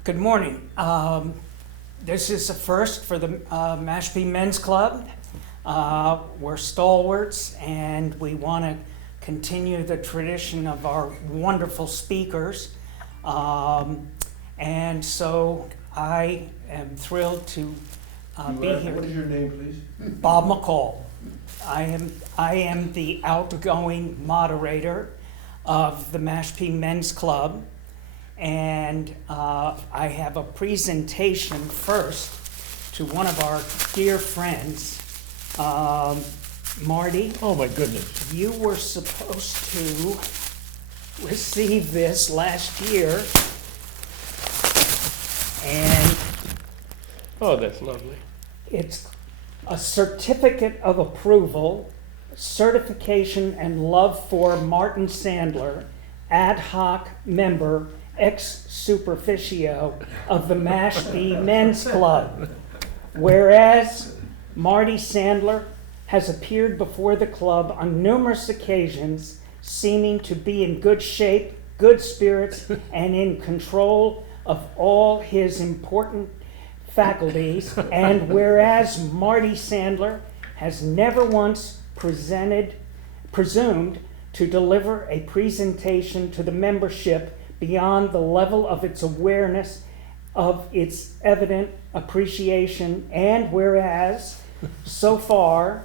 Good morning. This is a first for the Mashpee Men's Club. We're stalwarts and we want to continue the tradition of our wonderful speakers. And so I am thrilled to be here. What is your name, please? Bob McCall. I am the outgoing moderator of the Mashpee Men's Club. And I have a presentation first to one of our dear friends, Marty. Oh my goodness. You were supposed to receive this last year, and Oh, that's lovely. it's a certificate of approval, certification and love for Martin Sandler, ad hoc member, ex superficio of the Mashpee Men's Club. Whereas Marty Sandler has appeared before the club on numerous occasions, seeming to be in good shape, good spirits, and in control of all his important faculties, and whereas Marty Sandler has never once presumed to deliver a presentation to the membership beyond the level of its awareness of its evident appreciation, and whereas, so far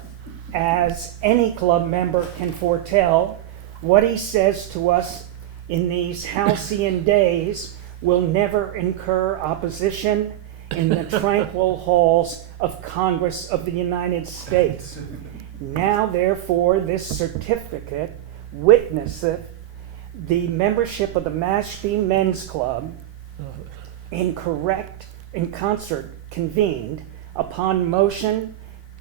as any club member can foretell, what he says to us in these halcyon days will never incur opposition in the tranquil halls of Congress of the United States. Now, therefore, this certificate witnesseth the membership of the Mashpee Men's Club in concert convened upon motion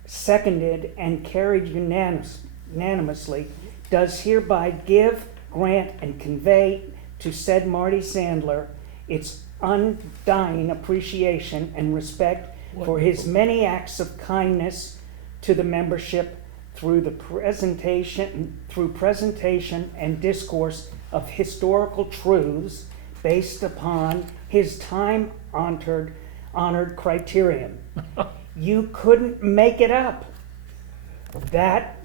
seconded and carried unanimously, does hereby give, grant, and convey to said Marty Sandler its undying appreciation and respect for his many acts of kindness to the membership through presentation and discourse of historical truths based upon his time-honored criterion. You couldn't make it up. That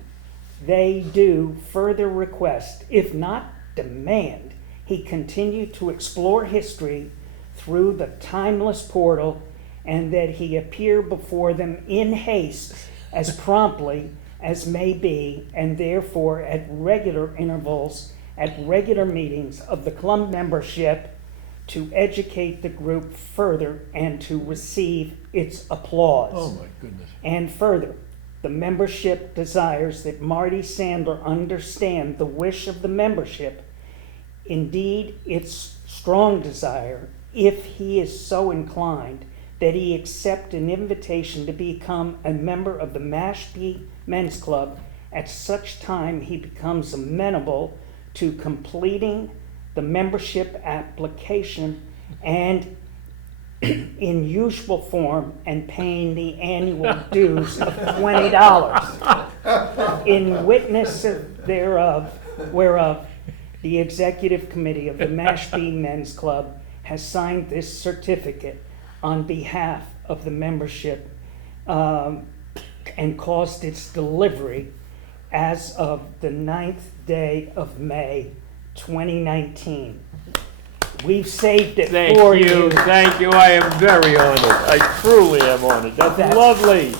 they do further request, if not demand, he continue to explore history through the timeless portal, and that he appear before them in haste as promptly as may be, and therefore at regular intervals, at regular meetings of the club membership, to educate the group further and to receive its applause. Oh my goodness. And further, the membership desires that Marty Sandler understand the wish of the membership, indeed its strong desire, if he is so inclined, that he accept an invitation to become a member of the Mashpee Men's Club at such time he becomes amenable to completing the membership application and in usual form and paying the annual dues of $20. In witness thereof, whereof the executive committee of the Mashpee Men's Club has signed this certificate on behalf of the membership and caused its delivery as of the 9th day of May 2019. We've saved it for you. Thank you. I am very honored. I truly am honored. That's lovely.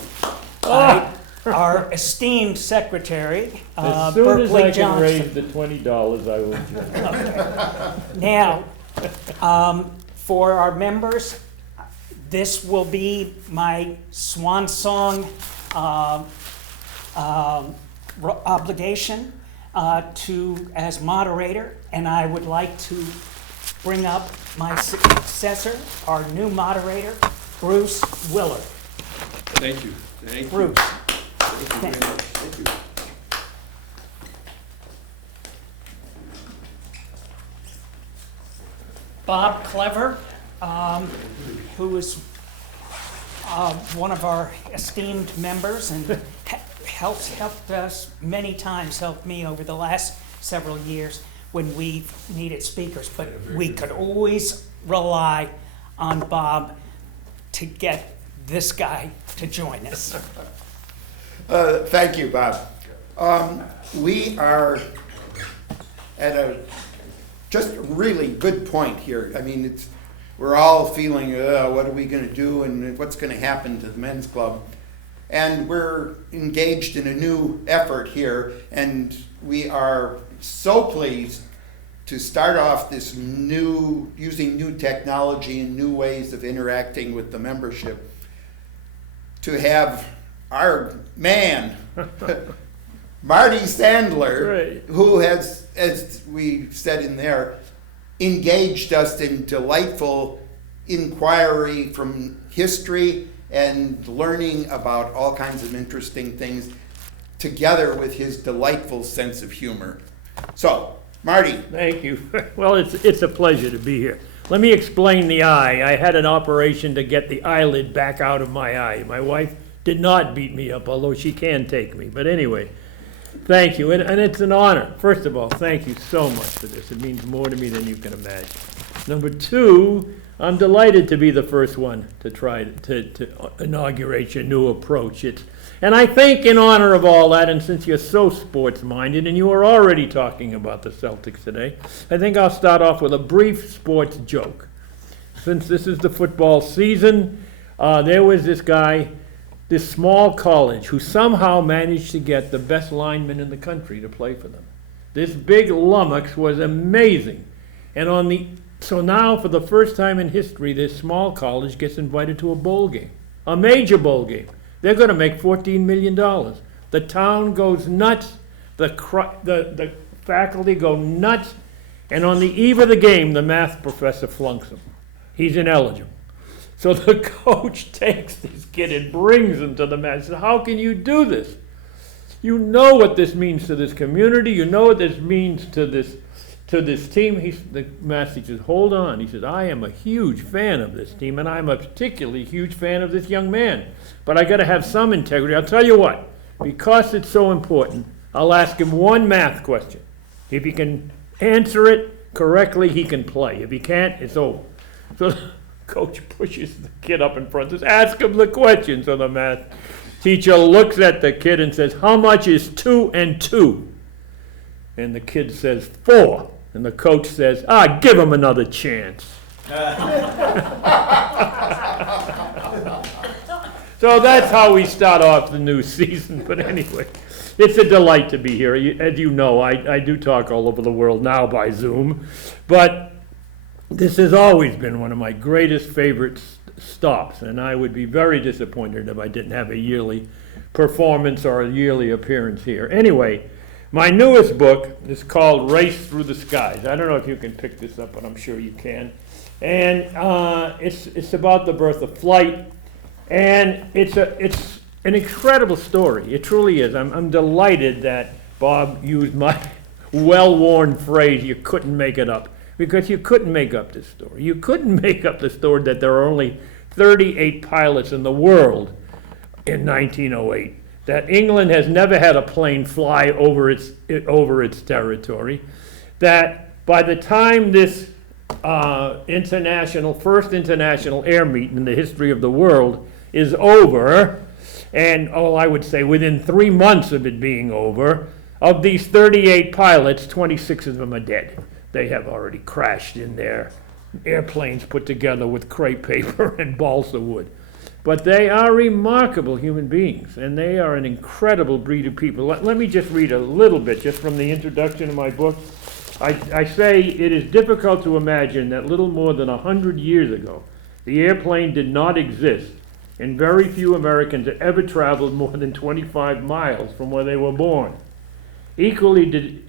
Our esteemed secretary, As soon as Berkeley I can Johnson. raise the $20, I will join. Now, for our members, this will be my swan song obligation as moderator, and I would like to bring up my successor, our new moderator, Bruce Willard. Thank you. Thank you. Bruce. Thank you very much. Thank you. Bob Clever, who is one of our esteemed members and helped us many times, helped me over the last several years when we needed speakers, but we could always rely on Bob to get this guy to join us. Thank you, Bob. We are at a just really good point here. I mean, we're all feeling, what are we going to do and what's going to happen to the men's club? And we're engaged in a new effort here, and we are so pleased to start off this using new technology and new ways of interacting with the membership, to have our man, Marty Sandler, Right. who has, as we said in there, engaged us in delightful inquiry from history and learning about all kinds of interesting things, together with his delightful sense of humor. So, Marty. Thank you. Well, it's a pleasure to be here. Let me explain the eye. I had an operation to get the eyelid back out of my eye. My wife did not beat me up, although she can take me. But anyway, thank you. And it's an honor. First of all, thank you so much for this. It means more to me than you can imagine. Number two, I'm delighted to be the first one to try to inaugurate your new approach. And I think in honor of all that, and since you're so sports-minded, and you were already talking about the Celtics today, I think I'll start off with a brief sports joke. Since this is the football season, there was this guy, this small college, who somehow managed to get the best lineman in the country to play for them. This big lummox was amazing. And so now, for the first time in history, this small college gets invited to a bowl game, a major bowl game. They're going to make $14 million. The town goes nuts. The faculty go nuts. And on the eve of the game, the math professor flunks him. He's ineligible. So the coach takes this kid and brings him to the mat and says, "How can you do this? You know what this means to this community. You know what this means to this team." The math teacher says, "Hold on." He says, "I am a huge fan of this team, and I'm a particularly huge fan of this young man. But I got to have some integrity. I'll tell you what, because it's so important, I'll ask him one math question. If he can answer it correctly, he can play. If he can't, it's over." So the coach pushes the kid up in front and says, "Ask him the question." So the math teacher looks at the kid and says, "How much is 2 and 2? And the kid says, 4. And the coach says, "Give him another chance." So that's how we start off the new season. But anyway, it's a delight to be here. As you know, I do talk all over the world now by Zoom. But this has always been one of my greatest favorite stops. And I would be very disappointed if I didn't have a yearly performance or a yearly appearance here. Anyway, my newest book is called Race Through the Skies. I don't know if you can pick this up, but I'm sure you can. And it's about the birth of flight. And it's an incredible story. It truly is. I'm delighted that Bob used my well-worn phrase, "You couldn't make it up." Because you couldn't make up this story. You couldn't make up the story that there are only 38 pilots in the world in 1908. That England has never had a plane fly over its territory. That by the time this first international air meet in the history of the world is over, and I would say within 3 months of it being over, of these 38 pilots, 26 of them are dead. They have already crashed in their airplanes put together with crepe paper and balsa wood. But they are remarkable human beings, and they are an incredible breed of people. Let me just read a little bit, just from the introduction of my book. I say, "It is difficult to imagine that little more than 100 years ago, the airplane did not exist, and very few Americans had ever traveled more than 25 miles from where they were born. Equally difficult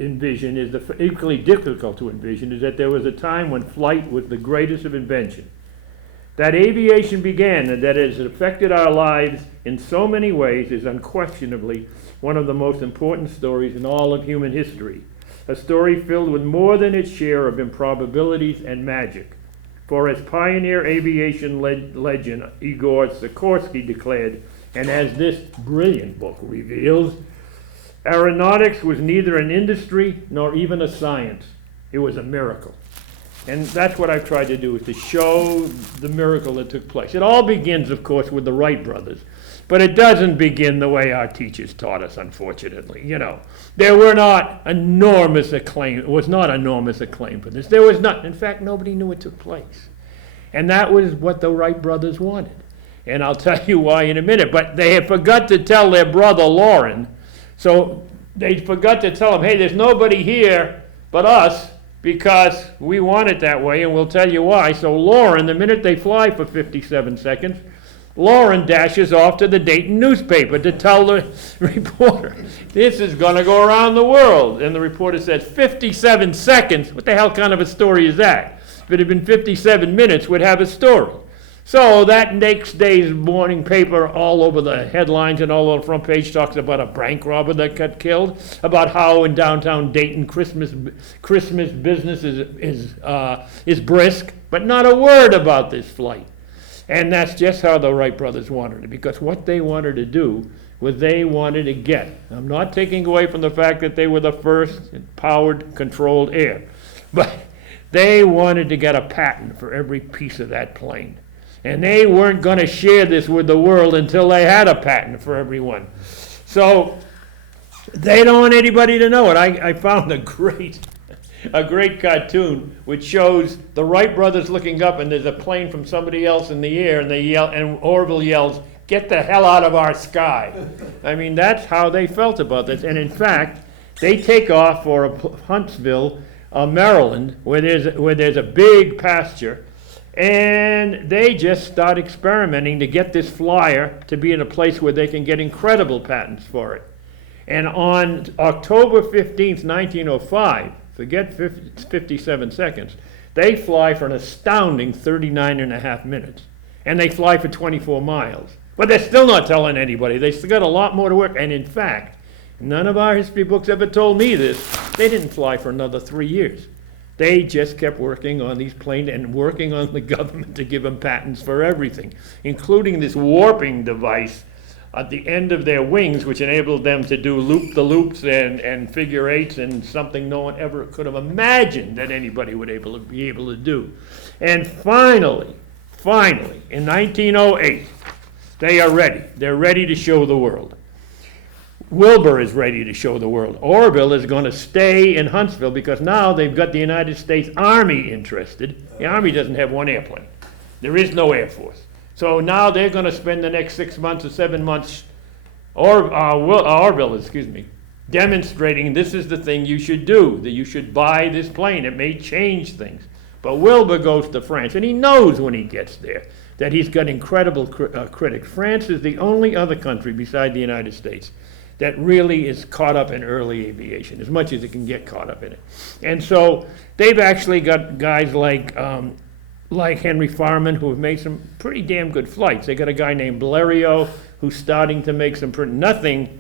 to envision is that there was a time when flight was the greatest of invention. That aviation began and that it has affected our lives in so many ways is unquestionably one of the most important stories in all of human history. A story filled with more than its share of improbabilities and magic. For as pioneer aviation legend Igor Sikorsky declared, and as this brilliant book reveals, aeronautics was neither an industry nor even a science. It was a miracle. And that's what I've tried to do, is to show the miracle that took place. It all begins, of course, with the Wright brothers. But it doesn't begin the way our teachers taught us, unfortunately. There were not enormous acclaim. It was not enormous acclaim for this. There was not. In fact, nobody knew it took place. And that was what the Wright brothers wanted. And I'll tell you why in a minute. But they had forgot to tell their brother Loren. So they forgot to tell him, hey, there's nobody here but us, because we want it that way, and we'll tell you why. So Loren, the minute they fly for 57 seconds, Loren dashes off to the Dayton newspaper to tell the reporter, this is going to go around the world. And the reporter says, 57 seconds? What the hell kind of a story is that? If it had been 57 minutes, we'd have a story. So that next day's morning paper, all over the headlines and all over the front page, talks about a bank robber that got killed, about how in downtown Dayton Christmas business is brisk, but not a word about this flight. And that's just how the Wright brothers wanted it, because what they wanted to do was they wanted to get, I'm not taking away from the fact that they were the first in powered, controlled air, but they wanted to get a patent for every piece of that plane. And they weren't going to share this with the world until they had a patent for everyone. So they don't want anybody to know it. I found a great cartoon which shows the Wright brothers looking up, and there's a plane from somebody else in the air, and they yell, and Orville yells, "Get the hell out of our sky." I mean, that's how they felt about this. And in fact, they take off for Huntsville, Maryland, where there's a big pasture. And they just start experimenting to get this flyer to be in a place where they can get incredible patents for it. And on October 15th, 1905, forget 57 seconds, they fly for an astounding 39 and a half minutes. And they fly for 24 miles. But they're still not telling anybody. They still got a lot more to work. And in fact, none of our history books ever told me this. They didn't fly for another 3 years. They just kept working on these planes and working on the government to give them patents for everything, including this warping device at the end of their wings, which enabled them to do loop-the-loops and figure eights, and something no one ever could have imagined that anybody would be able to do. And finally, in 1908, they are ready. They're ready to show the world. Wilbur is ready to show the world. Orville is going to stay in Huntsville because now they've got the United States Army interested. The Army doesn't have one airplane. There is no Air Force. So now they're going to spend the next 6 months or 7 months, Orville, demonstrating this is the thing you should do, that you should buy this plane. It may change things. But Wilbur goes to France, and he knows when he gets there that he's got incredible critics. France is the only other country beside the United States that really is caught up in early aviation, as much as it can get caught up in it. And so they've actually got guys like Henry Farman, who have made some pretty damn good flights. They got a guy named Valerio, who's starting to make some nothing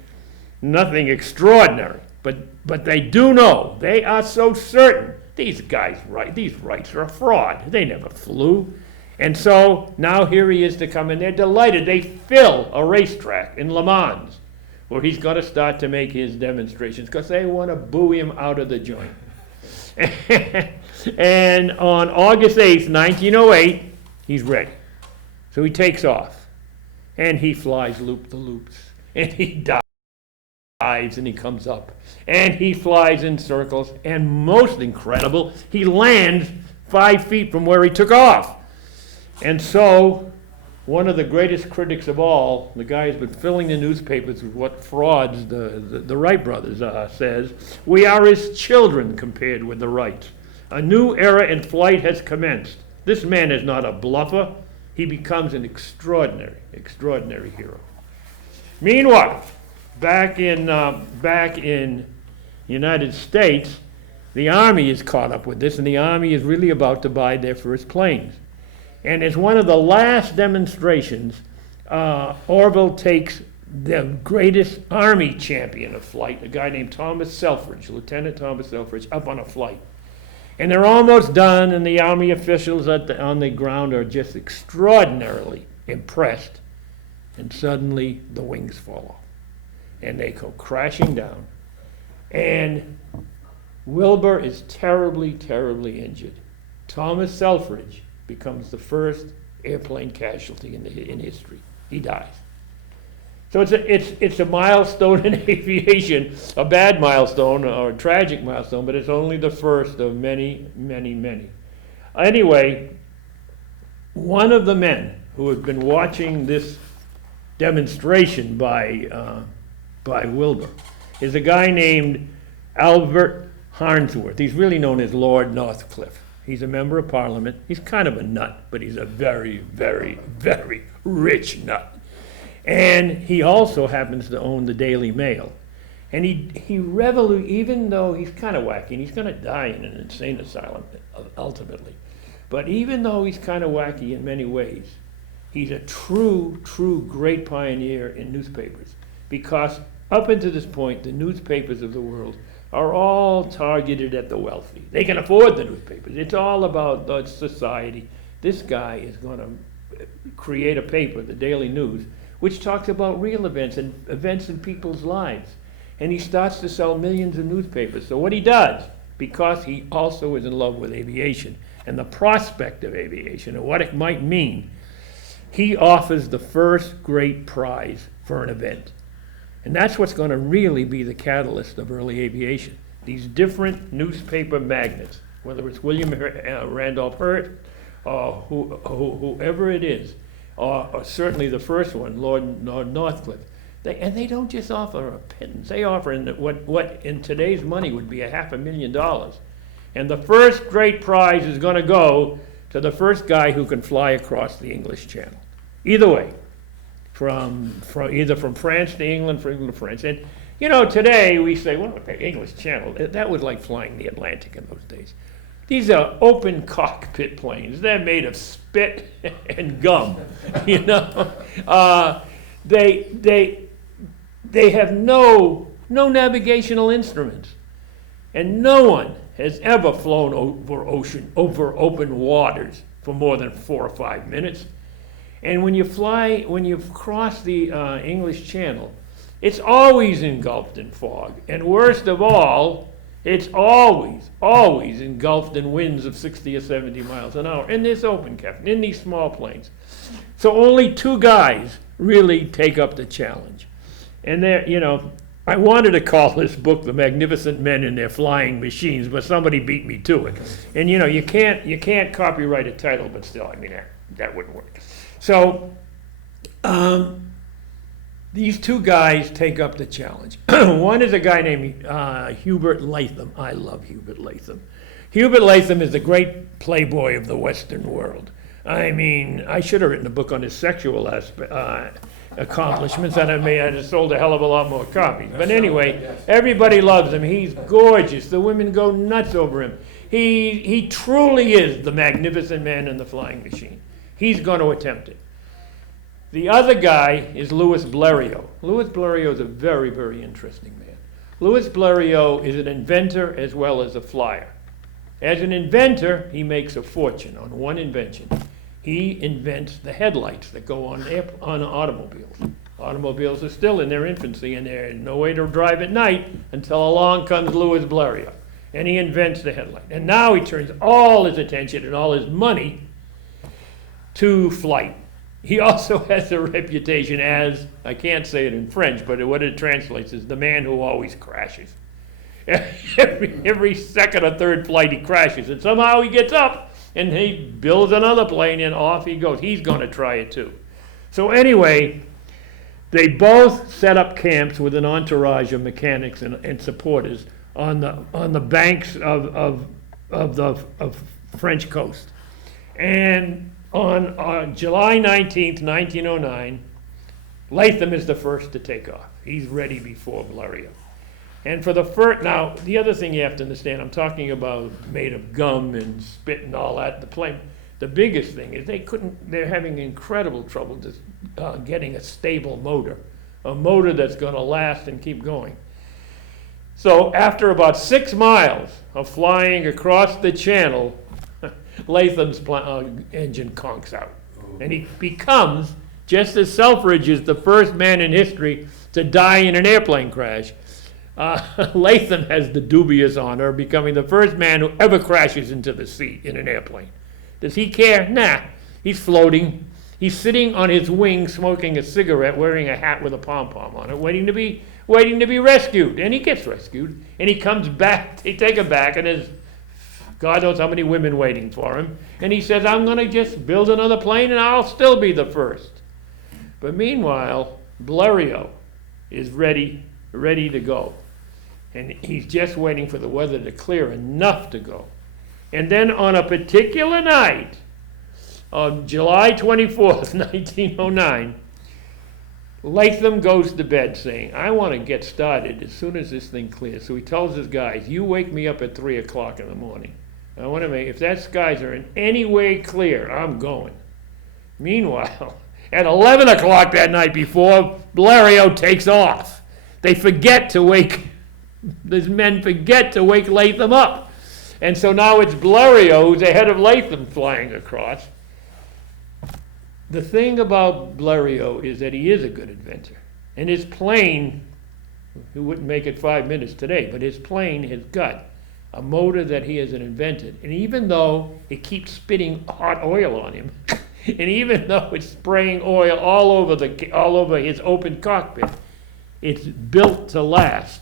extraordinary. But they do know, they are so certain, these Wrights are a fraud. They never flew. And so now here he is to come in. They're delighted. They fill a racetrack in Le Mans, where he's going to start to make his demonstrations, because they want to boo him out of the joint. And on August 8th, 1908, he's ready. So he takes off, and he flies loop-the-loops, and he dives, and he comes up, and he flies in circles, and most incredible, he lands 5 feet from where he took off. And so one of the greatest critics of all, the guy who's been filling the newspapers with what frauds the Wright brothers says, "We are as children compared with the Wrights. A new era in flight has commenced. This man is not a bluffer. He becomes an extraordinary hero." Meanwhile, back in United States, the Army is caught up with this, and the Army is really about to buy their first planes. And as one of the last demonstrations, Orville takes the greatest Army champion of flight, a guy named Thomas Selfridge, Lieutenant Thomas Selfridge, up on a flight. And they're almost done, and the Army officials on the ground are just extraordinarily impressed. And suddenly the wings fall off, and they go crashing down. And Wilbur is terribly, terribly injured. Thomas Selfridge becomes the first airplane casualty in history. He dies. So it's a milestone in aviation, a bad milestone or a tragic milestone, but it's only the first of many, many, many. Anyway, one of the men who had been watching this demonstration by Wilbur is a guy named Albert Harnsworth. He's really known as Lord Northcliffe. He's a member of Parliament. He's kind of a nut, but he's a very, very, very rich nut. And he also happens to own the Daily Mail. And even though he's kind of wacky, and he's going to die in an insane asylum ultimately, but even though he's kind of wacky in many ways, he's a true great pioneer in newspapers. Because up until this point, the newspapers of the world are all targeted at the wealthy. They can afford the newspapers. It's all about the society. This guy is going to create a paper, the Daily News, which talks about real events and events in people's lives. And he starts to sell millions of newspapers. So what he does, because he also is in love with aviation and the prospect of aviation and what it might mean, he offers the first great prize for an event. And that's what's going to really be the catalyst of early aviation. These different newspaper magnates, whether it's William Randolph Hearst or whoever it is, or certainly the first one, Lord Northcliffe, they don't just offer a pittance. They offer what in today's money would be $500,000. And the first great prize is going to go to the first guy who can fly across the English Channel. Either way. Either from France to England, from England to France. And, today we say, well, the English Channel, that was like flying the Atlantic in those days. These are open cockpit planes. They're made of spit and gum, They have no navigational instruments. And no one has ever flown over open waters for more than 4 or 5 minutes. And when you cross the English Channel, it's always engulfed in fog. And worst of all, it's always engulfed in winds of 60 or 70 miles an hour in this open cabin, in these small planes. So only 2 guys really take up the challenge. And I wanted to call this book The Magnificent Men and Their Flying Machines, but somebody beat me to it. And you can't copyright a title, but still, that wouldn't work. So, these 2 guys take up the challenge. One is a guy named Hubert Latham. I love Hubert Latham. Hubert Latham is the great playboy of the Western world. I should have written a book on his sexual accomplishments, and I may have sold a hell of a lot more copies. But anyway, everybody loves him. He's gorgeous. The women go nuts over him. He truly is the magnificent man in the flying machine. He's going to attempt it. The other guy is Louis Blériot. Louis Blériot is a very, very interesting man. Louis Blériot is an inventor as well as a flyer. As an inventor, he makes a fortune on one invention. He invents the headlights that go on automobiles. Automobiles are still in their infancy, and there's no way to drive at night until along comes Louis Blériot. And he invents the headlight. And now he turns all his attention and all his money to flight. He also has a reputation as, I can't say it in French, but what it translates is the man who always crashes. Every second or third flight he crashes, and somehow he gets up and he builds another plane and off he goes. He's going to try it too. So anyway, they both set up camps with an entourage of mechanics and supporters on the banks of the French coast. And on July 19th, 1909, Latham is the first to take off. He's ready before Valerio. And for the first, now, the other thing you have to understand, I'm talking about made of gum and spit and all that, the plane. The biggest thing is they're having incredible trouble just getting a stable motor, a motor that's going to last and keep going. So after about 6 miles of flying across the channel, Latham's engine conks out. And he becomes, just as Selfridge is the first man in history to die in an airplane crash, Latham has the dubious honor of becoming the first man who ever crashes into the seat in an airplane. Does he care? Nah. He's floating. He's sitting on his wing smoking a cigarette, wearing a hat with a pom-pom on it, waiting to be rescued. And he gets rescued. And he comes back. They take him back, and there's God knows how many women waiting for him. And he says, I'm going to just build another plane, and I'll still be the first. But meanwhile, Valerio is ready to go. And he's just waiting for the weather to clear enough to go. And then on a particular night, on July 24th, 1909, Latham goes to bed saying, I want to get started as soon as this thing clears. So he tells his guys, you wake me up at 3 o'clock in the morning. I want to make, if that skies are in any way clear, I'm going. Meanwhile, at 11 o'clock that night before, Valerio takes off. These men forget to wake Latham up. And so now it's Valerio who's ahead of Latham flying across. The thing about Valerio is that he is a good inventor. And his plane, he wouldn't make it 5 minutes today, but his plane has got a motor that he has invented. And even though it keeps spitting hot oil on him, and even though it's spraying oil all over his open cockpit, it's built to last.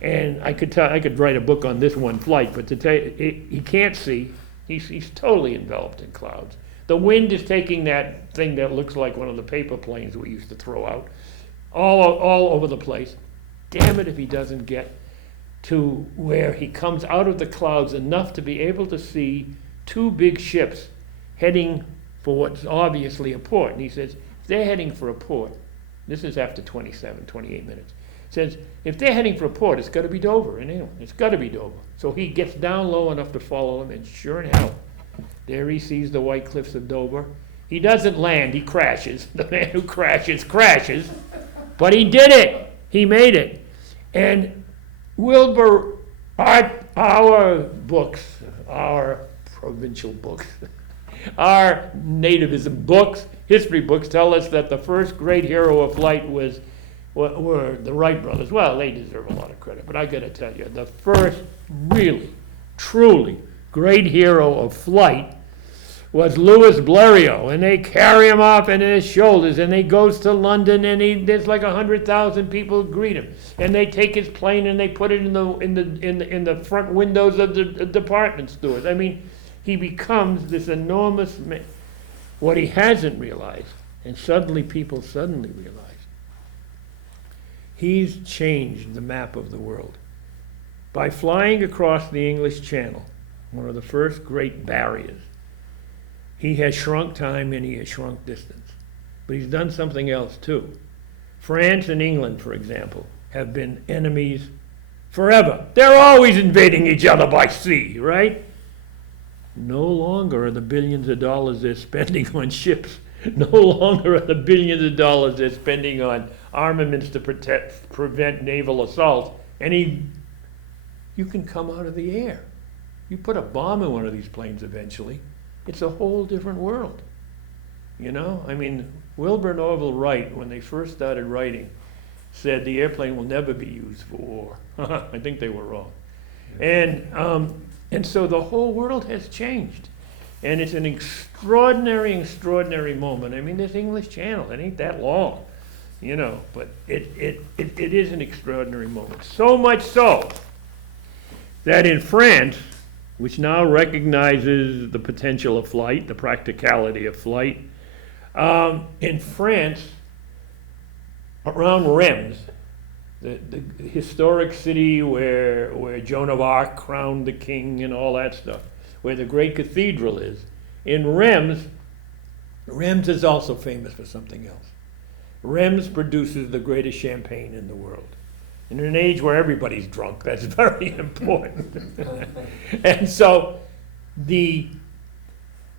And I could write a book on this one flight, but to tell you, he can't see. He's totally enveloped in clouds. The wind is taking that thing that looks like one of the paper planes we used to throw out all over the place. Damn it if he doesn't get to where he comes out of the clouds enough to be able to see two big ships heading for what's obviously a port. And he says, if they're heading for a port, this is after 28 minutes, says, if they're heading for a port, it's got to be Dover in England. It's got to be Dover. So he gets down low enough to follow them, and sure in hell, there he sees the white cliffs of Dover. He doesn't land, he crashes. The man who crashes, but he did it. He made it. And Wilbur, our books, our provincial books, our nativism books, history books tell us that the first great hero of flight were the Wright Brothers. Well, they deserve a lot of credit, but I got to tell you, the first really, truly great hero of flight was Louis Blériot, and they carry him off on his shoulders, and he goes to London, and there's like 100,000 people greet him, and they take his plane and they put it in the front windows of the department stores. I mean, he becomes this enormous man. What he hasn't realized, and people suddenly realize, he's changed the map of the world by flying across the English Channel, one of the first great barriers. He has shrunk time and he has shrunk distance. But he's done something else too. France and England, for example, have been enemies forever. They're always invading each other by sea, right? No longer are the billions of dollars they're spending on ships. No longer are the billions of dollars they're spending on armaments to prevent naval assault. You can come out of the air. You put a bomb in one of these planes eventually, it's a whole different world. You know, I mean, Wilbur and Orville Wright, when they first started writing, said the airplane will never be used for war. I think they were wrong. And so the whole world has changed. And it's an extraordinary, extraordinary moment. I mean, this English Channel, it ain't that long, you know, but it is an extraordinary moment. So much so that in France, which now recognizes the potential of flight, the practicality of flight, in France, around Reims, the historic city where Joan of Arc crowned the king and all that stuff, where the great cathedral is, in Reims is also famous for something else. Reims produces the greatest champagne in the world. In an age where everybody's drunk, that's very important. And so the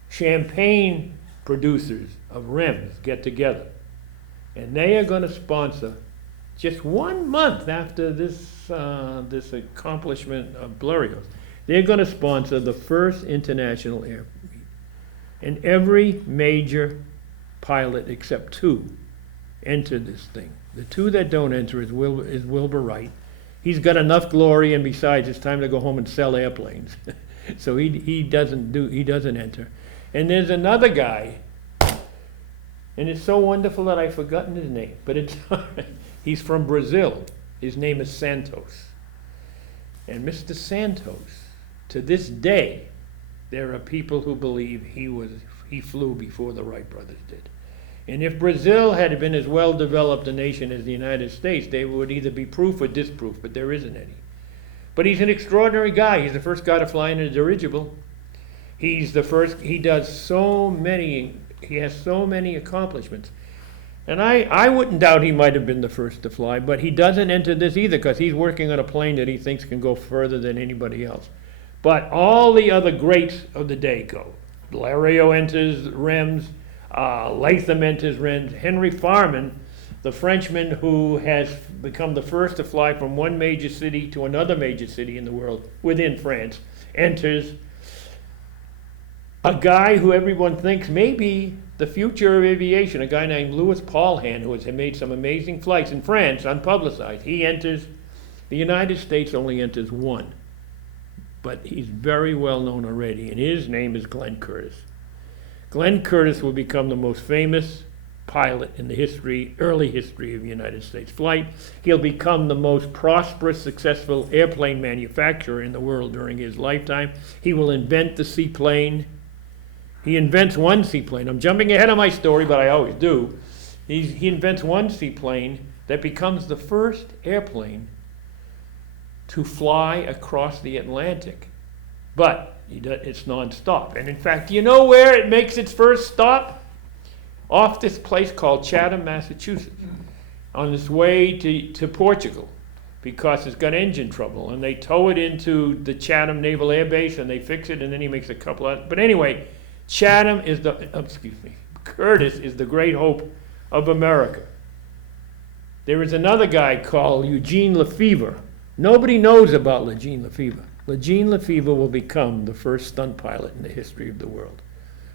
champagne producers of Reims get together, and they are going to sponsor, just 1 month after this accomplishment of Blério's, they're going to sponsor the first international air meet. And every major pilot except two enter this thing. The two that don't enter is Wilbur Wright he's got enough glory, and besides, it's time to go home and sell airplanes. So he doesn't enter. And there's another guy, and it's so wonderful that I've forgotten his name, but he's from Brazil. His name is Santos. And Mr. Santos, to this day, there are people who believe he flew before the Wright brothers did. And if Brazil had been as well developed a nation as the United States, they would either be proof or disproof, but there isn't any. But he's an extraordinary guy. He's the first guy to fly in a dirigible. He's the first, he has so many accomplishments. And I wouldn't doubt he might have been the first to fly, but he doesn't enter this either because he's working on a plane that he thinks can go further than anybody else. But all the other greats of the day go. Valerio enters REMS, Latham enters REMS, Henry Farman, the Frenchman who has become the first to fly from one major city to another major city in the world within France, enters. A guy who everyone thinks may be the future of aviation, a guy named Louis Paulhan, who has made some amazing flights in France, unpublicized. He enters. The United States only enters one, but he's very well known already, and his name is Glenn Curtiss. Glenn Curtiss will become the most famous pilot in the early history of the United States flight. He'll become the most prosperous, successful airplane manufacturer in the world during his lifetime. He will invent the seaplane. He invents one seaplane. I'm jumping ahead of my story, but I always do. He invents one seaplane that becomes the first airplane to fly across the Atlantic. But it's nonstop. And in fact, do you know where it makes its first stop? Off this place called Chatham, Massachusetts, on its way to Portugal, because it's got engine trouble. And they tow it into the Chatham Naval Air Base, and they fix it, and then he makes a couple of... But anyway, Curtiss is the great hope of America. There is another guy called Eugene Lefevre. Nobody knows about Eugene Lefevre. Eugene Lefevre will become the first stunt pilot in the history of the world.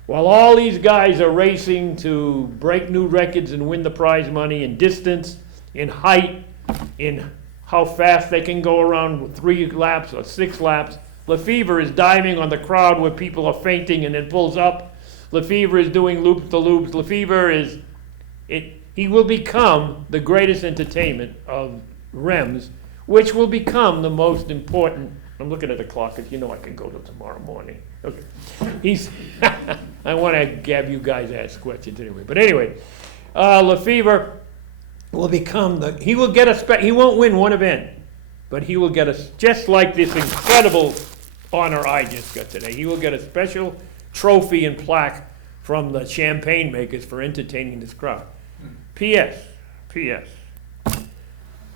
While all these guys are racing to break new records and win the prize money in distance, in height, in how fast they can go around 3 laps or 6 laps, Lefevre is diving on the crowd where people are fainting and then pulls up. Lefevre is doing loops-to-loops. He will become the greatest entertainment of REMS, which will become the most important. I'm looking at the clock because you know I can go till tomorrow morning. Okay. I want to have you guys ask questions anyway. But anyway, Lefevre will become he won't win one event, but he will get just like this incredible honor I just got today. He will get a special trophy and plaque from the champagne makers for entertaining this crowd. P.S.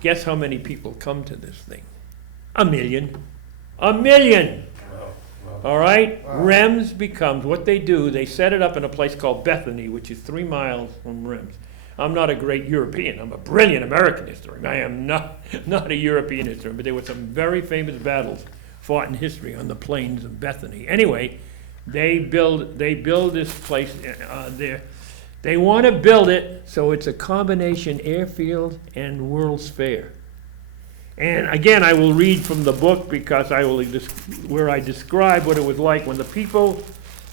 Guess how many people come to this thing? 1 million. 1 million! All right? Wow. REMS becomes, what they do, they set it up in a place called Bethany, which is 3 miles from REMS. I'm not a great European. I'm a brilliant American historian. I am not a European historian, but there were some very famous battles fought in history on the plains of Bethany. Anyway, they build this place there. They want to build it so it's a combination airfield and World's Fair. And again, I will read from the book because where I describe what it was like when the people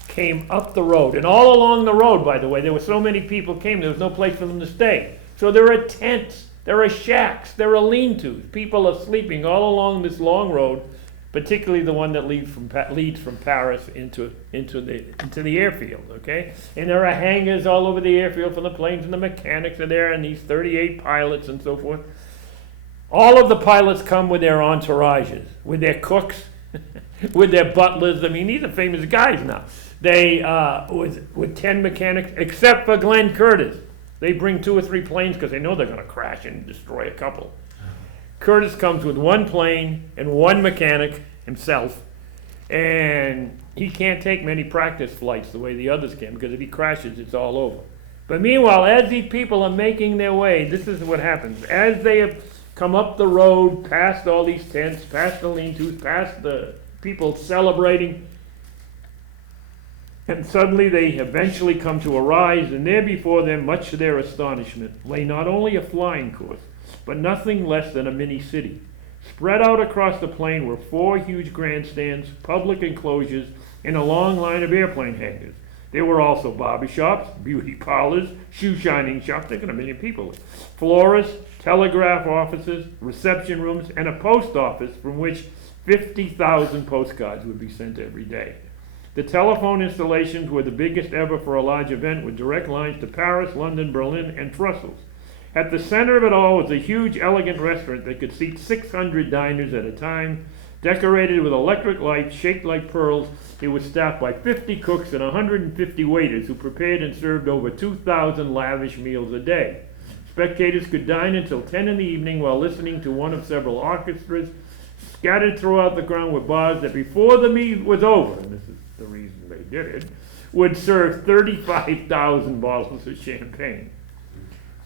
came up the road. And all along the road, by the way, there were so many people came, there was no place for them to stay. So there are tents, there are shacks, there are lean-tos. People are sleeping all along this long road, particularly the one that leads from Paris into the airfield, okay? And there are hangars all over the airfield for the planes, and the mechanics are there, and these 38 pilots and so forth. All of the pilots come with their entourages, with their cooks, with their butlers. I mean, these are famous guys now. They, with 10 mechanics, except for Glenn Curtiss. They bring 2 or 3 planes because they know they're going to crash and destroy a couple. Curtiss comes with 1 plane and 1 mechanic himself, and he can't take many practice flights the way the others can, because if he crashes, it's all over. But meanwhile, as these people are making their way, this is what happens. As they have come up the road, past all these tents, past the lean-tos, past the people celebrating, and suddenly they eventually come to a rise, and there before them, much to their astonishment, lay not only a flying course, but nothing less than a mini-city. Spread out across the plain were 4 huge grandstands, public enclosures, and a long line of airplane hangars. There were also barber shops, beauty parlors, shoe shining shops, think of a million people, florists, telegraph offices, reception rooms, and a post office from which 50,000 postcards would be sent every day. The telephone installations were the biggest ever for a large event, with direct lines to Paris, London, Berlin, and Brussels. At the center of it all was a huge, elegant restaurant that could seat 600 diners at a time. Decorated with electric lights shaped like pearls, it was staffed by 50 cooks and 150 waiters who prepared and served over 2,000 lavish meals a day. Spectators could dine until 10 in the evening while listening to one of several orchestras. Scattered throughout the ground were bars that before the meet was over, and this is the reason they did it, would serve 35,000 bottles of champagne.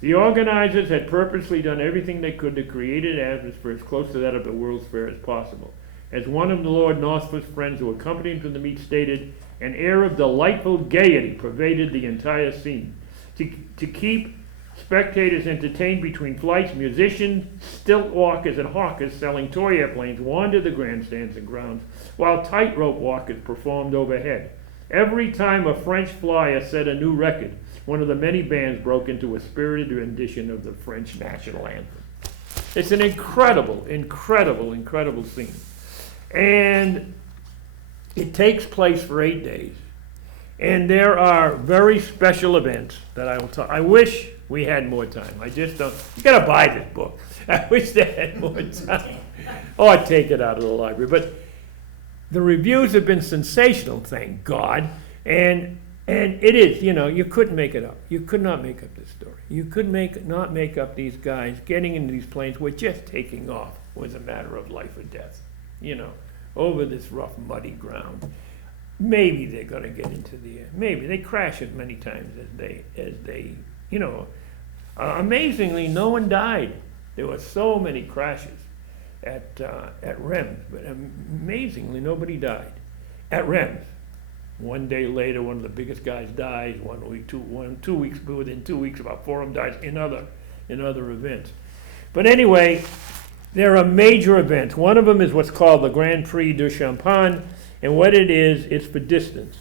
The organizers had purposely done everything they could to create an atmosphere as close to that of the World's Fair as possible. As one of the Lord Northford's friends who accompanied him to the meet stated, an air of delightful gaiety pervaded the entire scene. To keep spectators entertained between flights, musicians, stilt walkers, and hawkers selling toy airplanes wandered the grandstands and grounds, while tightrope walkers performed overhead. Every time a French flyer set a new record, one of the many bands broke into a spirited rendition of the French national anthem. It's an incredible, incredible, incredible scene. And it takes place for 8 days. And there are very special events that I will talk. I wish we had more time. I just don't. You gotta buy this book. I wish they had more time. Oh, I'd take it out of the library. But the reviews have been sensational, thank God. And it is, you couldn't make it up. You could not make up this story. You could not make up these guys getting into these planes were just taking off was a matter of life or death, over this rough, muddy ground. Maybe they're going to get into the air. Maybe they crash as many times as they amazingly, no one died. There were so many crashes at REMS, but amazingly, nobody died at REMS. One day later, one of the biggest guys dies. 2 weeks, within 2 weeks, about 4 of them died in other events. But anyway, there are major events. One of them is what's called the Grand Prix de Champagne, and what it is, it's for distance,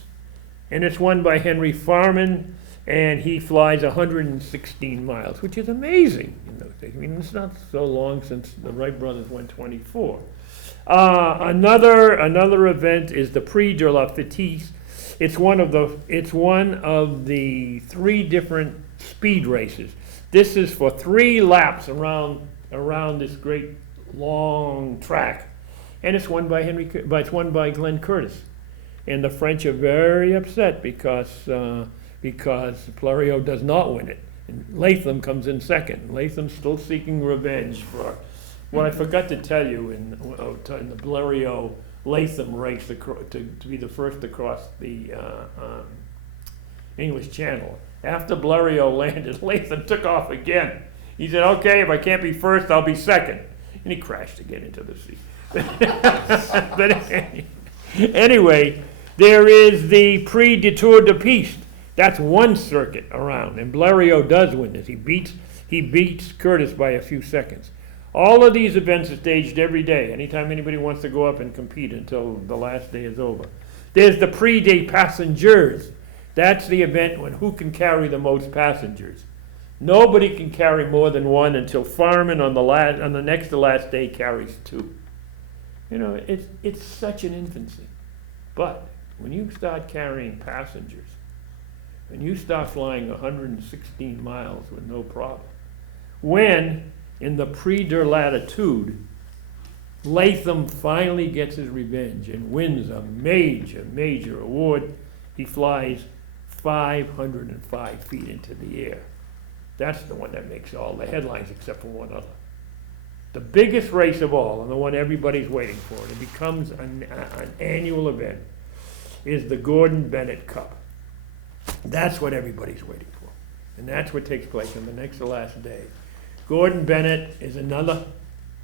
and it's won by Henry Farman, and he flies 116 miles, which is amazing. I mean, it's not so long since the Wright Brothers went 24. Another event is the Prix de la Fête. It's one of the 3 different speed races. This is for 3 laps around this great long track, and it's won by Glenn Curtis. And the French are very upset because Valerio does not win it. And Latham comes in second. Latham's still seeking revenge for what I forgot to tell you in the Valerio Latham race to be the first to cross the English Channel. After Valerio landed, Latham took off again. He said, okay, if I can't be first, I'll be second. And he crashed again into the sea. But anyway, there is the Prix de Tour de Piste. That's one circuit around, and Valerio does win this. He beats Curtis by a few seconds. All of these events are staged every day, anytime anybody wants to go up and compete until the last day is over. There's the Prix des Passagers. That's the event when who can carry the most passengers. Nobody can carry more than one until Farman on the next to last day carries 2. It's such an infancy. But when you start carrying passengers, and you start flying 116 miles with no problem, when in the Prix de Latitude, Latham finally gets his revenge and wins a major award, he flies 505 feet into the air. That's the one that makes all the headlines except for one other. The biggest race of all, and the one everybody's waiting for, and it becomes an annual event, is the Gordon Bennett Cup. That's what everybody's waiting for. And that's what takes place on the next to last day. Gordon Bennett is another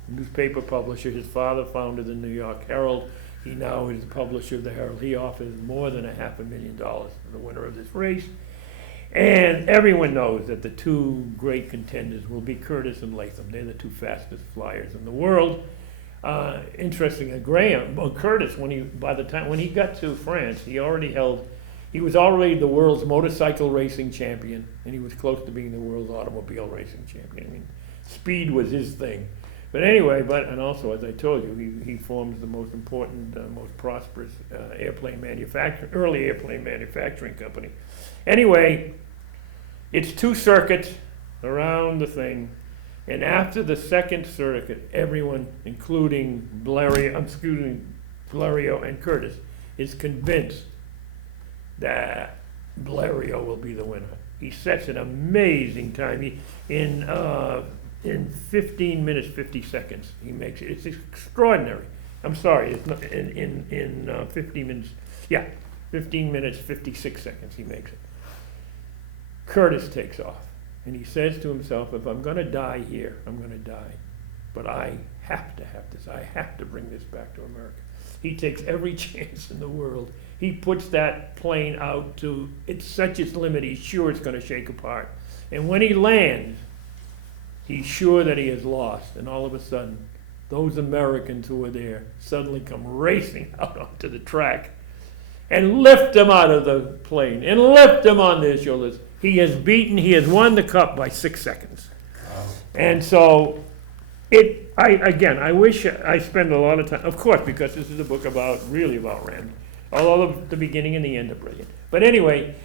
newspaper publisher. His father founded the New York Herald. He now is the publisher of the Herald. He offers more than $500,000 to the winner of this race. And everyone knows that the 2 great contenders will be Curtis and Latham. They're the 2 fastest flyers in the world. Interesting, Curtis, by the time when he got to France, he was already the world's motorcycle racing champion, and he was close to being the world's automobile racing champion. I mean, speed was his thing. But anyway, and also, as I told you, he forms the most important, most prosperous early airplane manufacturing company. Anyway, it's 2 circuits around the thing, and after the second circuit, everyone, including Valerio and Curtis, is convinced that Valerio will be the winner. He sets an amazing time. In 15 minutes, 50 seconds, he makes it. It's extraordinary. I'm sorry, it's not, in 15 minutes, 15 minutes, 56 seconds he makes it. Curtis takes off, and he says to himself, if I'm gonna die here, I'm gonna die. But I have to have this. I have to bring this back to America. He takes every chance in the world. He puts that plane out to such its limit, he's sure it's gonna shake apart. And when he lands, he's sure that he has lost, and all of a sudden, those Americans who were there suddenly come racing out onto the track and lift him out of the plane and lift him on their shoulders. He has won the cup by 6 seconds. Wow. And so, I wish I spend a lot of time, of course, because this is a book really about Rand, although the beginning and the end are brilliant. But anyway,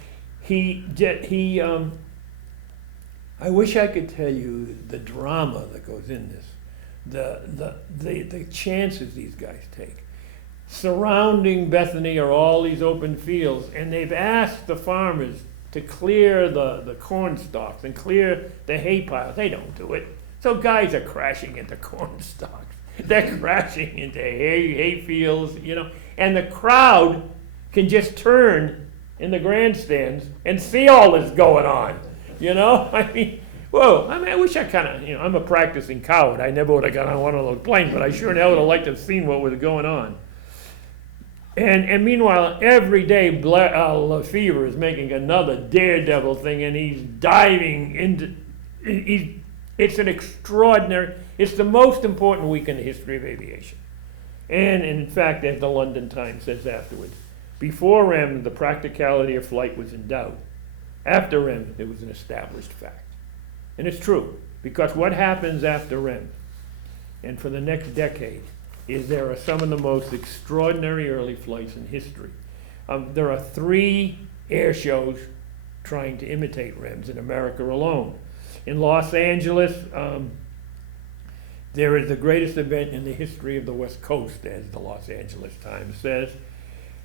I wish I could tell you the drama that goes in this, the chances these guys take. Surrounding Bethany are all these open fields, and they've asked the farmers to clear the corn stalks and clear the hay piles. They don't do it. So guys are crashing into corn stalks. They're crashing into hay fields, and the crowd can just turn in the grandstands and see all this going on. I wish I kind of, I'm a practicing coward. I never would have got on one of those planes, but I sure in hell would have liked to have seen what was going on. And meanwhile, every day, Lefevre is making another daredevil thing, and he's diving into, it's an extraordinary, it's the most important week in the history of aviation. And in fact, as the London Times says afterwards, before REM, the practicality of flight was in doubt. After REM, it was an established fact. And it's true, because what happens after REM, and for the next decade, is there are some of the most extraordinary early flights in history. There are 3 air shows trying to imitate REMs in America alone. In Los Angeles, there is the greatest event in the history of the West Coast, as the Los Angeles Times says.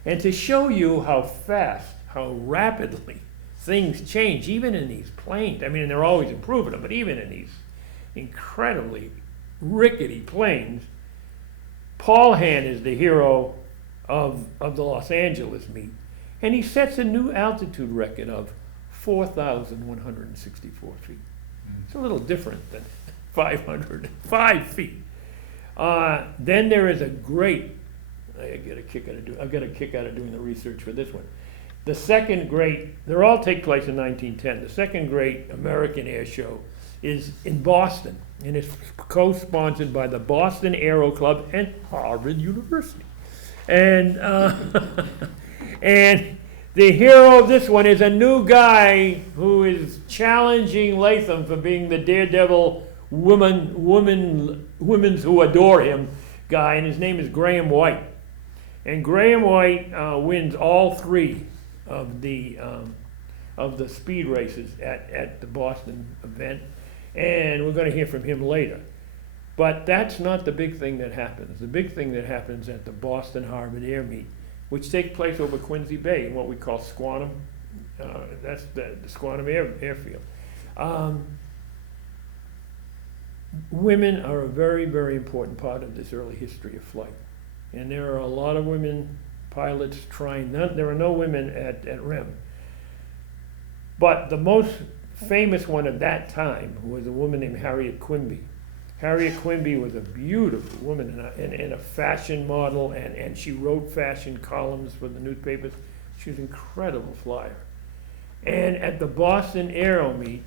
And to show you how fast, how rapidly things change, even in these planes. I mean, they're always improving them, but even in these incredibly rickety planes, Paul Hand is the hero of the Los Angeles meet, and he sets a new altitude record of 4,164 feet. It's a little different than 505 feet. Then there is a great, I got a kick out of doing the research for this one. The second great, they all take place in 1910. The second great American air show is in Boston, and it's co-sponsored by the Boston Aero Club and Harvard University. And and the hero of this one is a new guy who is challenging Latham for being the daredevil women who adore him guy, and his name is Graham White. And Graham White wins all 3 of the speed races at the Boston event, and we're going to hear from him later. But that's not the big thing that happens. The big thing that happens at the Boston Harvard Air Meet, which takes place over Quincy Bay in what we call Squantum. That's the Squantum Airfield. Women are a very, very important part of this early history of flight. And there are a lot of women pilots trying. There are no women at REM. But the most famous one at that time was a woman named Harriet Quimby. Harriet Quimby was a beautiful woman and a fashion model, and she wrote fashion columns for the newspapers. She was an incredible flyer. And at the Boston Aero Meet,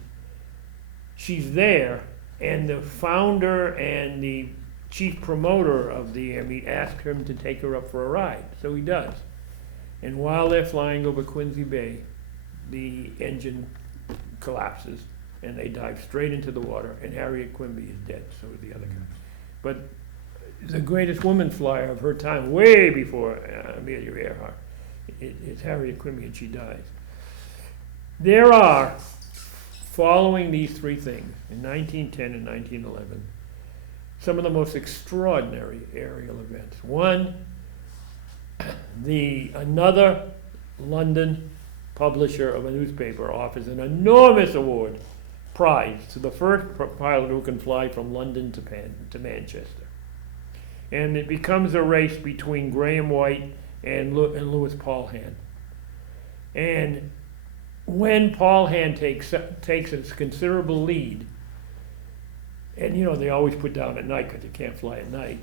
she's there, and the founder and the chief promoter of the air meet asked him to take her up for a ride, so he does. And while they're flying over Quincy Bay, the engine collapses and they dive straight into the water, and Harriet Quimby is dead, so is the other guy. But the greatest woman flyer of her time, way before Amelia Earhart, is Harriet Quimby, and she dies. There are, following these three things, in 1910 and 1911, some of the most extraordinary aerial events. One, another London publisher of a newspaper offers an enormous award prize to the first pilot who can fly from London to Manchester. And it becomes a race between Graham White and Louis Paulhan. And when Paulhan takes a considerable lead, and you know they always put down at night because you can't fly at night.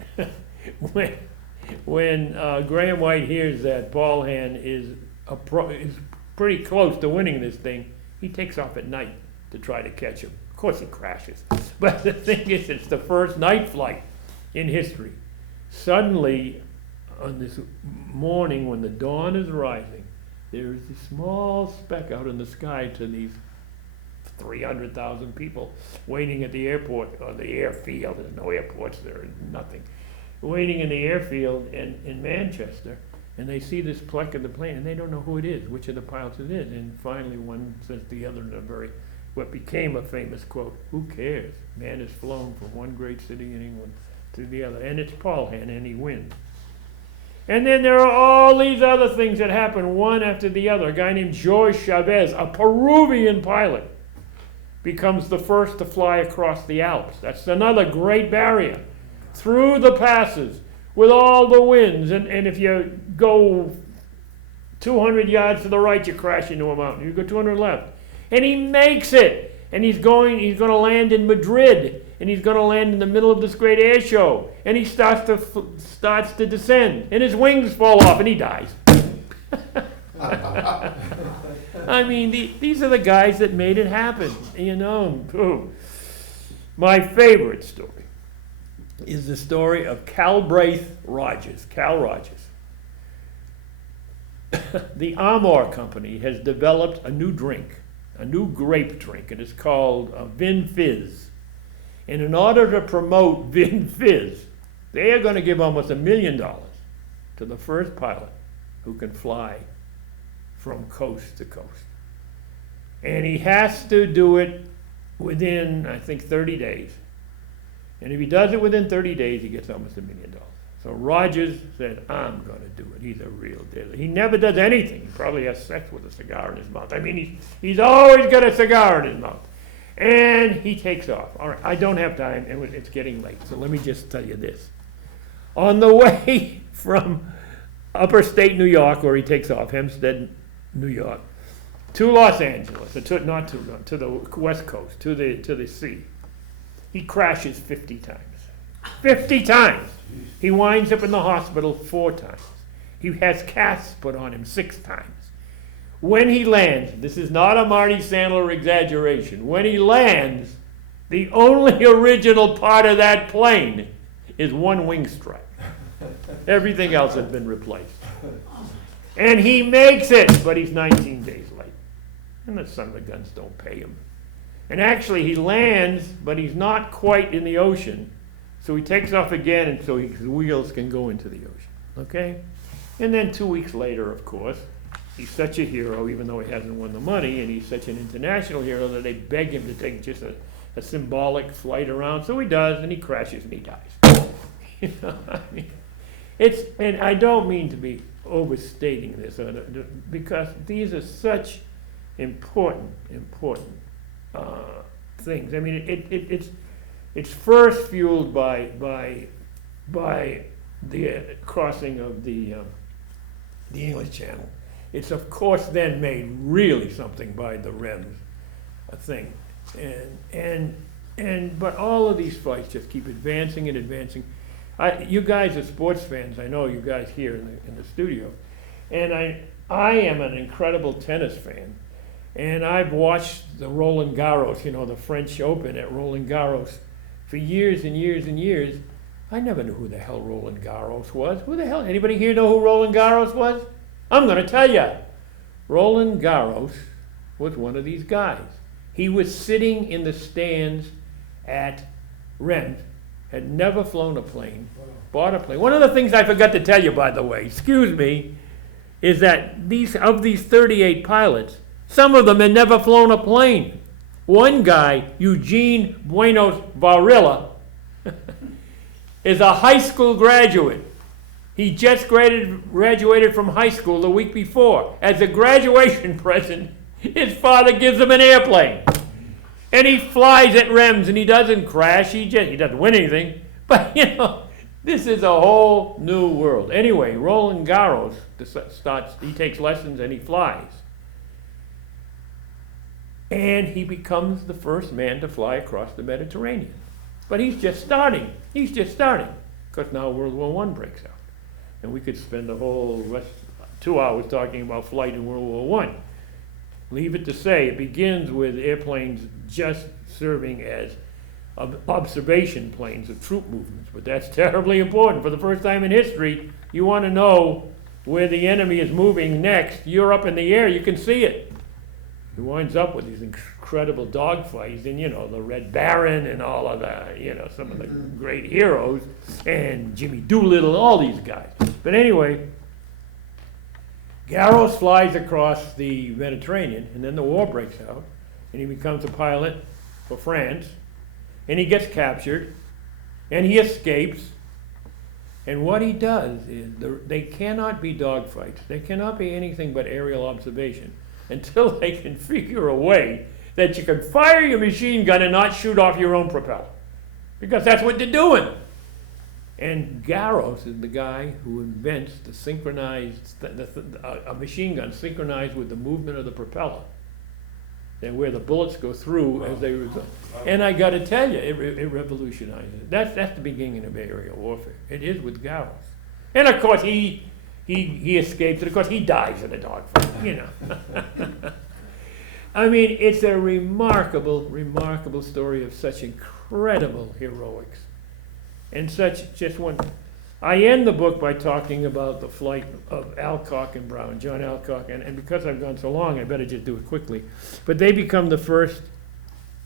when Graham White hears that Paulhan is pretty close to winning this thing, he takes off at night to try to catch him. Of course he crashes. But the thing is, it's the first night flight in history. Suddenly, on this morning when the dawn is rising, there is a small speck out in the sky to these 300,000 people waiting at the airport, or the airfield. There's no airports there, nothing. Waiting in the airfield in Manchester, and they see this speck of the plane, and they don't know who it is, which of the pilots it is. And finally one says to the other in what became a famous quote, "Who cares? Man has flown from one great city in England to the other." And it's Paulhan, and he wins. And then there are all these other things that happen one after the other. A guy named George Chavez, a Peruvian pilot, becomes the first to fly across the Alps. That's another great barrier. Through the passes, with all the winds, and if you go 200 yards to the right, you crash into a mountain. You go 200 left. And he makes it. And he's going to land in Madrid, and he's going to land in the middle of this great air show. And he starts to descend, and his wings fall off, and he dies. I mean, these are the guys that made it happen, you know. My favorite story is the story of Cal Rogers. The Amor Company has developed a new drink, a new grape drink, and it's called Vin Fizz. And in order to promote Vin Fizz, they are going to give almost $1 million to the first pilot who can fly from coast to coast. And he has to do it within, I think, 30 days. And if he does it within 30 days, he gets almost $1 million. So Rogers said, I'm going to do it. He's a real deal. He never does anything. He probably has sex with a cigar in his mouth. I mean, he's always got a cigar in his mouth. And he takes off. All right, I don't have time, and it's getting late. So let me just tell you this. On the way from upper state New York, where he takes off, Hempstead, New York, to Los Angeles, to the West Coast, to the sea, he crashes 50 times. 50 times! He winds up in the hospital 4 times. He has casts put on him 6 times. When he lands, this is not a Marty Sandler exaggeration, when he lands, the only original part of that plane is one wing strap. Everything else has been replaced. And he makes it, but he's 19 days late. And the son of a guns don't pay him. And actually he lands, but he's not quite in the ocean. So he takes off again, and so his wheels can go into the ocean. Okay? And then 2 weeks later, of course, he's such a hero, even though he hasn't won the money, and he's such an international hero that they beg him to take just a symbolic flight around. So he does, and he crashes and he dies. You know, I mean, and I don't mean to be overstating this, because these are such important things. I mean, it's first fueled by the crossing of the English Channel. It's of course then made really something by the REMS thing, but all of these fights just keep advancing and advancing. You guys are sports fans. I know you guys here in the studio, and I am an incredible tennis fan. And I've watched the Roland Garros, the French Open at Roland Garros, for years and years and years. I never knew who the hell Roland Garros was. Who the hell? Anybody here know who Roland Garros was? I'm going to tell you. Roland Garros was one of these guys. He was sitting in the stands at Rennes, had never flown a plane, bought a plane. One of the things I forgot to tell you, by the way, excuse me, is that these 38 pilots, some of them had never flown a plane. One guy, Eugene Buenos Varela, is a high school graduate. He just graduated from high school the week before. As a graduation present, his father gives him an airplane. And he flies at Reims, and he doesn't crash. He doesn't win anything. But, this is a whole new world. Anyway, Roland Garros he takes lessons and he flies. And he becomes the first man to fly across the Mediterranean. But he's just starting. Because now World War I breaks out. And we could spend the whole 2 hours talking about flight in World War I. Leave it to say, it begins with airplanes just serving as observation planes of troop movements. But that's terribly important. For the first time in history, you want to know where the enemy is moving next. You're up in the air, you can see it. He winds up with these incredible dogfights, and the Red Baron and all of the, some of the great heroes, and Jimmy Doolittle, all these guys. But anyway, Garros flies across the Mediterranean, and then the war breaks out, and he becomes a pilot for France, and he gets captured, and he escapes. And what he does is, they cannot be dogfights. They cannot be anything but aerial observation until they can figure a way that you can fire your machine gun and not shoot off your own propeller. Because that's what they're doing. And Garros is the guy who invents the synchronized, a machine gun synchronized with the movement of the propeller, and where the bullets go through as they result. And I got to tell you, it revolutionized it. That's the beginning of aerial warfare. It is with Garros. And of course, he escapes, and of course, he dies in a dogfight, I mean, it's a remarkable, remarkable story of such incredible heroics. And such just one. I end the book by talking about the flight of Alcock and Brown, John Alcock, and because I've gone so long, I better just do it quickly. But they become the first,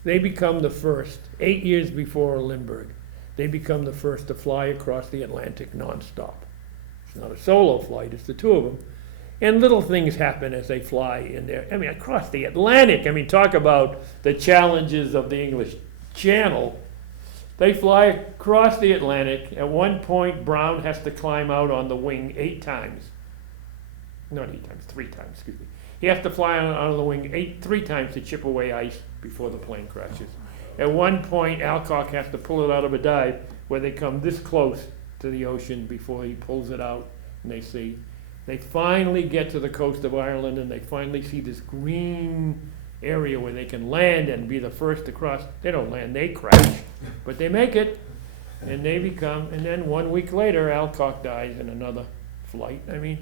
8 years before Lindbergh, they become the first to fly across the Atlantic nonstop. It's not a solo flight, it's the two of them. And little things happen as they fly in there. I mean, across the Atlantic. I mean, talk about the challenges of the English Channel. They fly across the Atlantic. At one point, Brown has to climb out on the wing 3 times, excuse me. He has to fly on the wing 3 times to chip away ice before the plane crashes. At one point, Alcock has to pull it out of a dive where they come this close to the ocean before he pulls it out, and they finally get to the coast of Ireland, and they finally see this green area where they can land and be the first to cross. They don't land, they crash, but they make it, and then 1 week later, Alcock dies in another flight. I mean,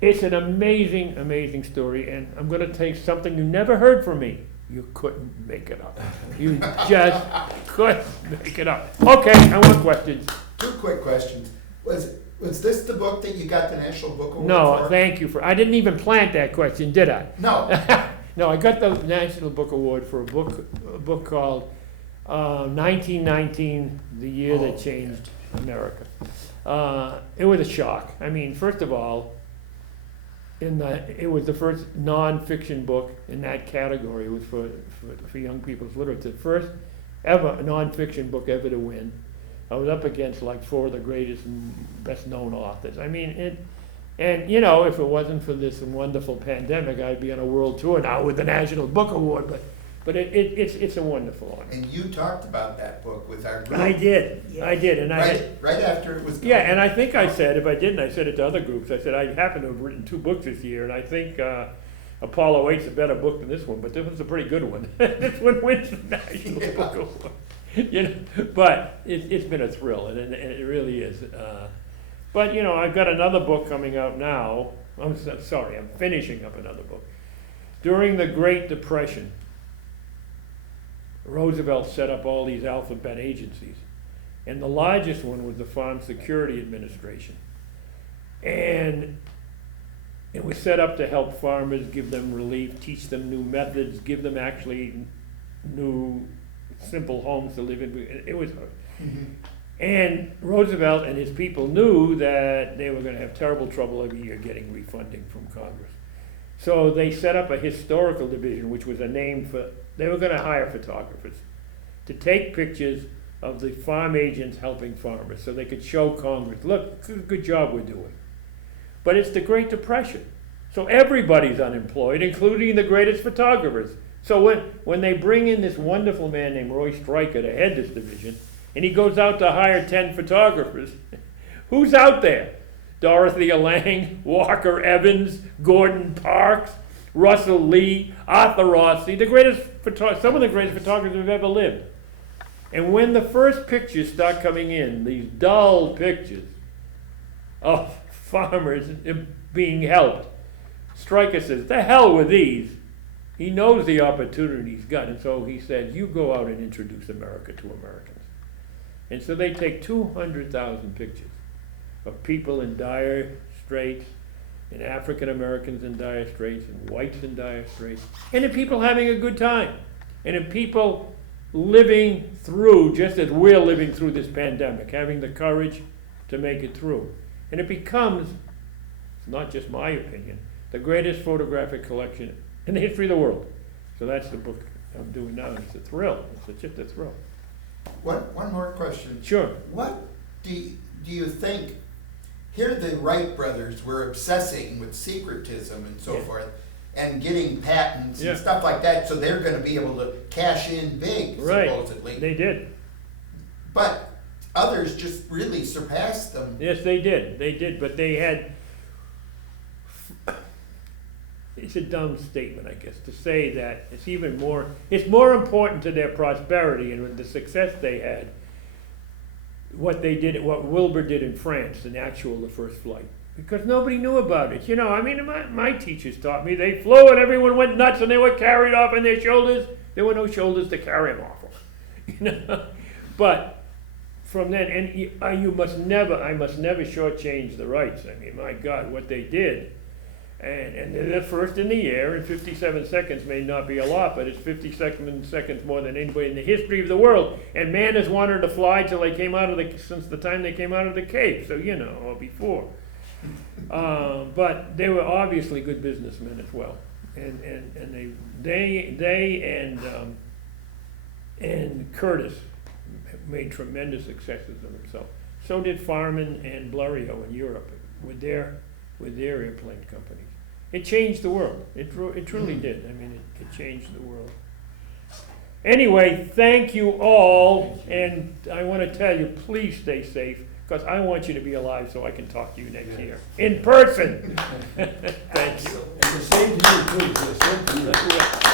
it's an amazing, amazing story, and I'm going to tell you something you never heard from me. You couldn't make it up. You just couldn't make it up. Okay, I want questions. 2 quick questions. Was this the book that you got the National Book Award for? No, thank you I didn't even plant that question, did I? No. No, I got the National Book Award for a book called 1919, The Year That Changed America. It was a shock. I mean, first of all, it was the first non-fiction book in that category. It was for young people's literature. First ever non-fiction book ever to win. I was up against like 4 of the greatest and best known authors. I mean, if it wasn't for this wonderful pandemic, I'd be on a world tour now with the National Book Award. But it's a wonderful honor. And you talked about that book with our group. I did, and right after it was done. Yeah, and I think I said, if I didn't, I said it to other groups. I said I happen to have written 2 books this year, and I think Apollo 8's a better book than this one, but this one's a pretty good one. This one wins the National Book Award. But it's been a thrill, and it really is. But I've got another book coming out now. I'm finishing up another book. During the Great Depression, Roosevelt set up all these alphabet agencies, And the largest one was the Farm Security Administration. And it was set up to help farmers, give them relief, teach them new methods, give them actually new simple homes to live in. It was hard. And Roosevelt and his people knew that they were going to have terrible trouble every year getting refunding from Congress. So they set up a historical division, which was a name for, they were going to hire photographers to take pictures of the farm agents helping farmers so they could show Congress, look, good job we're doing. But it's the Great Depression. So everybody's unemployed, including the greatest photographers. So when they bring in this wonderful man named Roy Stryker to head this division, and he goes out to hire 10 photographers, who's out there? Dorothea Lange, Walker Evans, Gordon Parks, Russell Lee, Arthur Rossi, some of the greatest photographers who've ever lived. And when the first pictures start coming in, these dull pictures of farmers being helped, Stryker says, the hell with these. He knows the opportunity he's got, and so he said, you go out and introduce America to Americans. And so they take 200,000 pictures of people in dire straits, and African Americans in dire straits, and whites in dire straits, and in people having a good time, and in people living through, just as we're living through this pandemic, having the courage to make it through. And it becomes, it's not just my opinion, the greatest photographic collection in the history of the world. So that's the book I'm doing now, and it's a thrill. It's just a thrill. One more question. Sure. What do you think, here the Wright brothers were obsessing with secretism and so forth, and getting patents and stuff like that, so they're going to be able to cash in big, supposedly. They did. But others just really surpassed them. Yes, they did, but they had, it's a dumb statement, I guess, to say that it's more important to their prosperity and the success they had, what Wilbur did in France, than the first flight. Because nobody knew about it. You know, I mean, my teachers taught me they flew and everyone went nuts and they were carried off on their shoulders. There were no shoulders to carry them off of. You know? But from then, and I must never shortchange the Wrights. I mean, my God, what they did. And they're the first in the air, and 57 seconds may not be a lot, but it's 57 seconds more than anybody in the history of the world. And man has wanted to fly since the time they came out of the cave, so you know, or before. But they were obviously good businessmen as well, and they and Curtis made tremendous successes of themselves. So did Farman and Valerio in Europe with their airplane companies. It changed the world. It truly did. I mean, it changed the world. Anyway, thank you all, and I want to tell you, please stay safe, because I want you to be alive so I can talk to you next year in person. Thank you. And the same to you, too. The same to you.